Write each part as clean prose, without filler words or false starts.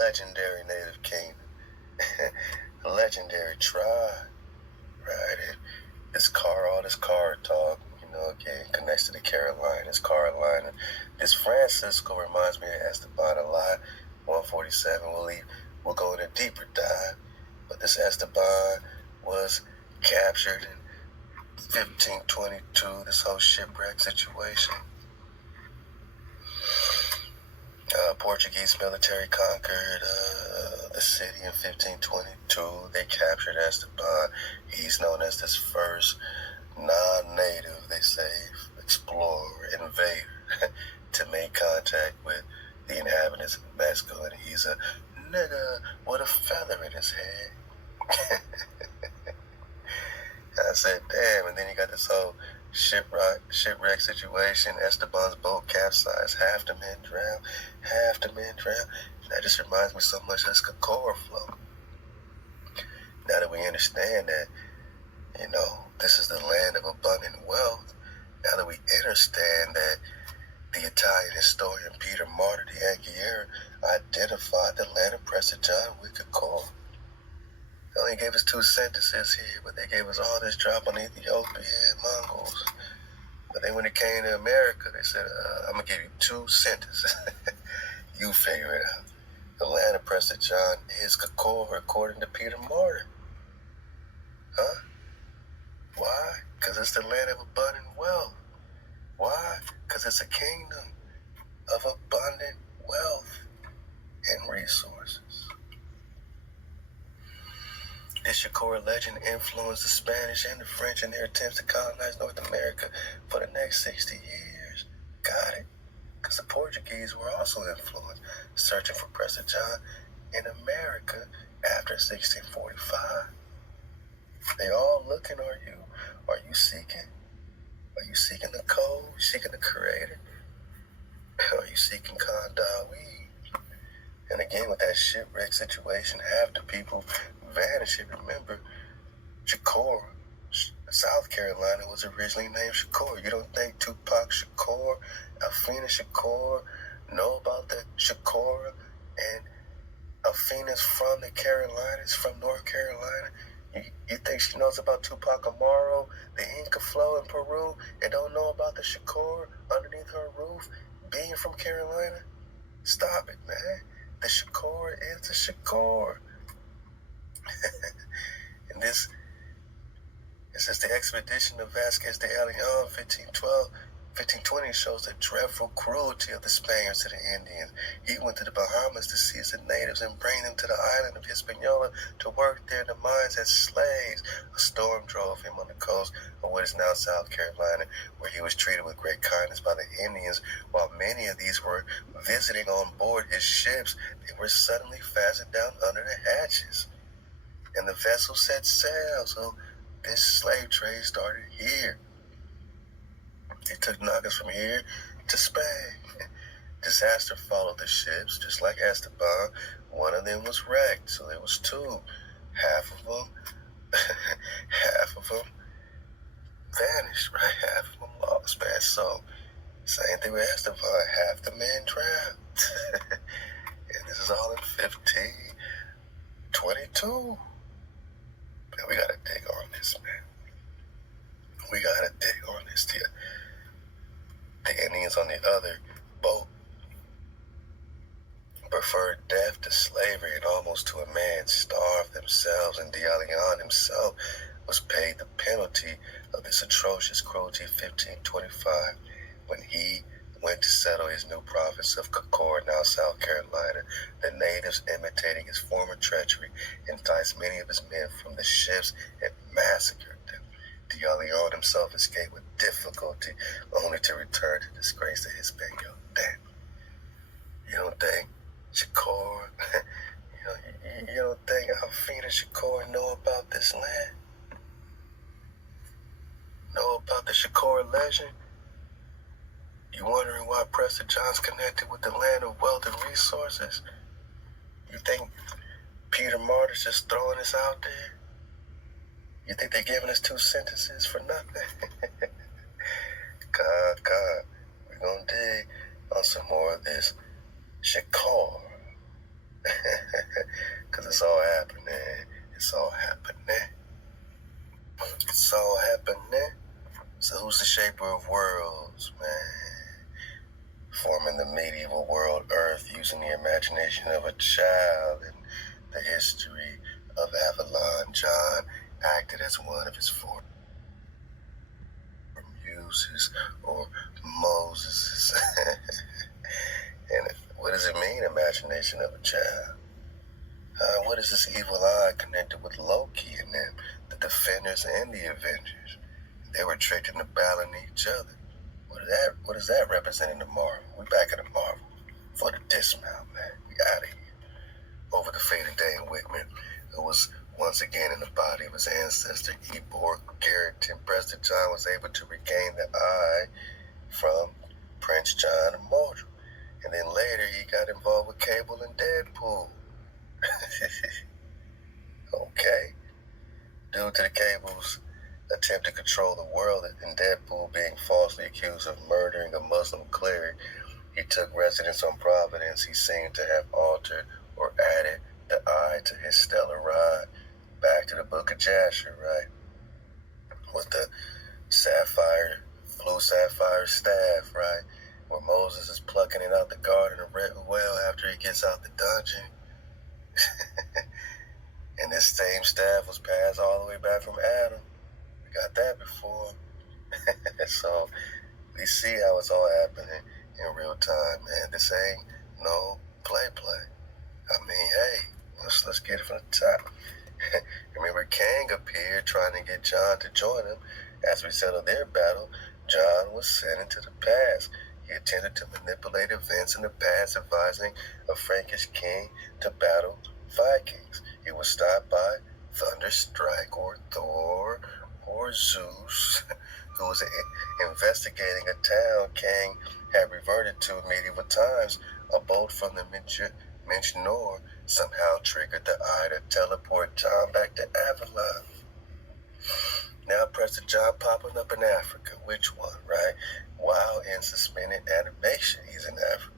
legendary native kingdom, a legendary tribe, right? And all this car talk, again, connects to the Carolinas, Carolina. This Francisco reminds me of Esteban a lot. 147, we'll go in a deeper dive. But this Esteban was captured in 1522, this whole shipwreck situation. Portuguese military conquered the city in 1522. They captured Esteban. He's known as this first non-native, they say, explorer, invader, to make contact with the inhabitants of Mexico. And he's a nigga with a feather in his head. I said, damn. And then you got this whole shipwreck situation. Esteban's boat capsized. Half the men drowned. And that just reminds me so much of this Chicora flow. Now that we understand that, this is the land of abundant wealth, now that we understand that the Italian historian Peter Martyr de Aguirre identified the land of Prester John with Chicora. They only gave us 2 sentences here, but they gave us all this drop on Ethiopia and Mongols. But then when it came to America, they said, I'm going to give you 2 sentences. You figure it out. The land of Prester John is Chicora, according to Peter Martyr. Huh? Why? Because it's the land of abundant wealth. Why? Because it's a kingdom of abundant wealth and resources. This Chicora legend influenced the Spanish and the French in their attempts to colonize North America for the next 60 years. Got it? Because the Portuguese were also influenced, searching for Prester John in America after 1645. They all looking, are you? Are you seeking? Are you seeking the code? Seeking the creator? Are you seeking Kondawi? And again, with that shipwreck situation, half the people vanishing. Remember, Chicora, South Carolina, was originally named Chicora. You don't think Tupac Shakur, Alfina Shakur know about the Chicora? And Alfina's from the Carolinas, from North Carolina. You think she knows about Tupac Amaru, the Inca flow in Peru, and don't know about the Chicora underneath her roof, being from Carolina? Stop it, man. The Chicora is the Chicora. And this is the expedition of Vasquez de Leon, 1520, shows the dreadful cruelty of the Spaniards to the Indians. He went to the Bahamas to seize the natives and bring them to the island of Hispaniola to work there in the mines as slaves. A storm drove him on the coast of what is now South Carolina, where he was treated with great kindness by the Indians. While many of these were visiting on board his ships, they were suddenly fastened down under the hatches, and the vessel set sail. So this slave trade started here. They took Nagas from here to Spain. Disaster followed the ships, just like Esteban. One of them was wrecked, so there was 2. Half of them vanished, right? Half of them lost, man. So, same thing with Esteban. Half the men drowned. And this is all in 1522. Man, we gotta dig on this, man. We gotta dig on this, dear. The Indians on the other boat preferred death to slavery and almost to a man starved themselves, and de Leon himself was paid the penalty of this atrocious cruelty in 1525 when he went to settle his new province of Chicora, now South Carolina. The natives, imitating his former treachery, enticed many of his men from the ships and massacred them. De Leon himself escaped with difficulty, only to return to disgrace to Hispaniola. Damn. You don't think Chicora, you don't think Alfina Chicora know about this land? Know about the Chicora legend? You wondering why Prester John's connected with the land of wealth and resources? You think Peter Martyr's just throwing this out there? You think they're giving us 2 sentences for nothing? God, we're going to dig on some more of this Chicora. world Earth using the imagination of a child. In the history of Avalon, John acted as one of his four muses or Moses. And what does it mean, imagination of a child? What is this evil eye connected with Loki and them, the Defenders and the Avengers? They were tricked into battling each other. What does that represent in the Marvel? We back in the Marvel for the dismount, man. We out of here. Over the fate of Dane Whitman, who was once again in the body of his ancestor, Ebor Garrett, and Prester John was able to regain the eye from Prince John and Mordred. And then later he got involved with Cable and Deadpool. Okay. Due to the Cable's attempt to control the world and Deadpool being falsely accused of murdering a Muslim cleric, he took residence on Providence. He seemed to have altered or added the eye to his stellar ride. Back to the Book of Jasher, right? With the blue sapphire staff, right? Where Moses is plucking it out the garden of Well after he gets out the dungeon. And this same staff was passed all the way back from Adam. We got that before. So we see how it's all happening in real time, man. This ain't no play. I mean, hey, let's get it from the top. Remember, Kang appeared trying to get John to join him. As we settled their battle, John was sent into the past. He attempted to manipulate events in the past, advising a Frankish king to battle Vikings. He was stopped by Thunderstrike or Thor or Zeus, who was investigating a town Kang had reverted to in medieval times. A bolt from the Minchnor somehow triggered the eye to teleport John back to Avalon. Now Prester John popping up in Africa. Which one, right? While in suspended animation, he's in Africa.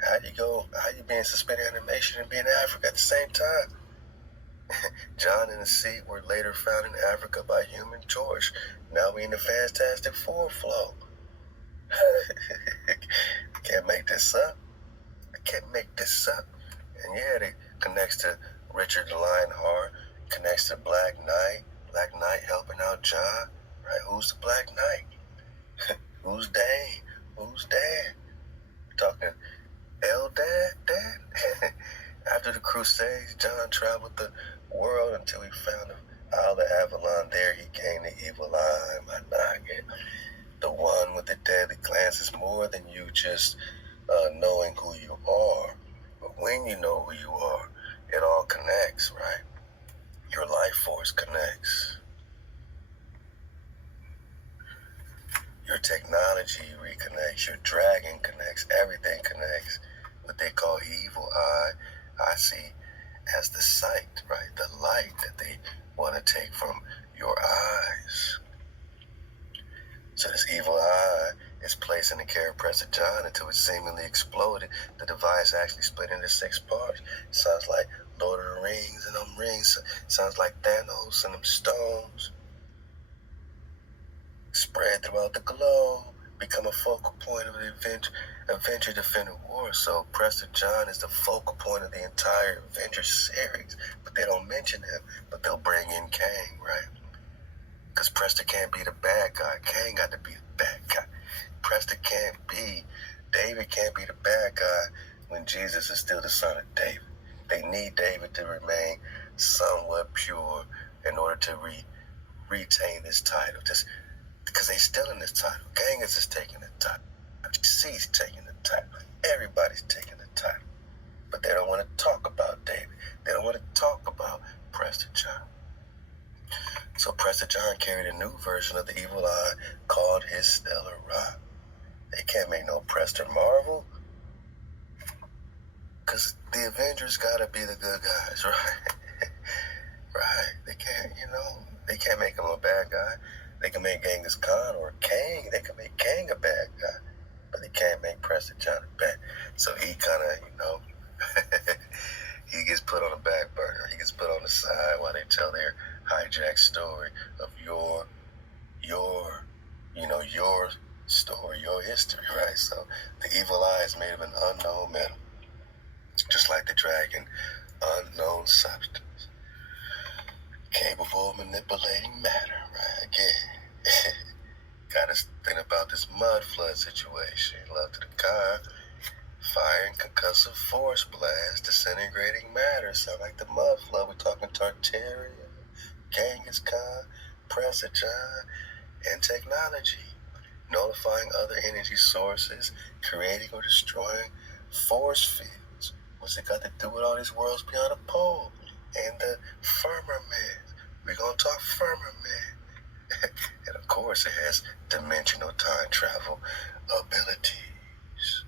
How you be in suspended animation and be in Africa at the same time? John and the Seed were later found in Africa by Human Torch. Now we in the Fantastic Four flow. Can't make this up. I can't make this up. And yeah, it connects to Richard Lionheart, connects to Black Knight. Black Knight helping out John, right? Who's the Black Knight? Who's Dane? Who's Dan? Talking Dad? After the Crusades, John traveled the world until he found the Isle of Avalon. There he gained the evil eye, my noggin. The one with the deadly glance is more than you just knowing who you are. But when you know who you are, it all connects, right? Your life force connects. Your technology reconnects. Your dragon connects. Everything connects. What they call evil eye, I see as the sight, right? The light that they want to take from your eyes. So this evil eye is placed in the care of Prester John until it seemingly exploded. The device actually split into 6 parts. It sounds like Lord of the Rings and them rings. It sounds like Thanos and them stones. Spread throughout the globe. Become a focal point of the Avenger Defender War. So Prester John is the focal point of the entire Avenger series. But they don't mention him. But they'll bring in Kang, right? Because Prester can't be the bad guy. Kang got to be the bad guy. Prester can't be. David can't be the bad guy when Jesus is still the son of David. They need David to remain somewhat pure in order to retain this title. Just because they still in this title. Kang is just taking the title. GC's taking the title. Everybody's taking the title. But they don't want to talk about David. They don't want to talk about Prester John. So Prester John carried a new version of the evil eye called his stellar rod. They can't make no Prester Marvel. Because the Avengers gotta be the good guys, right? Right. They can't make him a bad guy. They can make Genghis Khan or Kang. They can make Kang a bad guy. But they can't make Prester John a bad. So he kind of, he gets put on the back burner. He gets put on the side while they tell their hijacked story of your story, your history, right? So the evil eye is made of an unknown metal, just like the dragon, unknown substance, capable of manipulating matter, right? Again, gotta think about this mud flood situation. Love to the car, fire and concussive force blast, disintegrating matter. Sound like the mud flood. We're talking Tartaria, Genghis Khan, Prester, and technology. Notifying other energy sources, creating or destroying force fields. What's it got to do with all these worlds beyond the pole and the firmament? We're going to talk firmament. And of course, it has dimensional time travel abilities.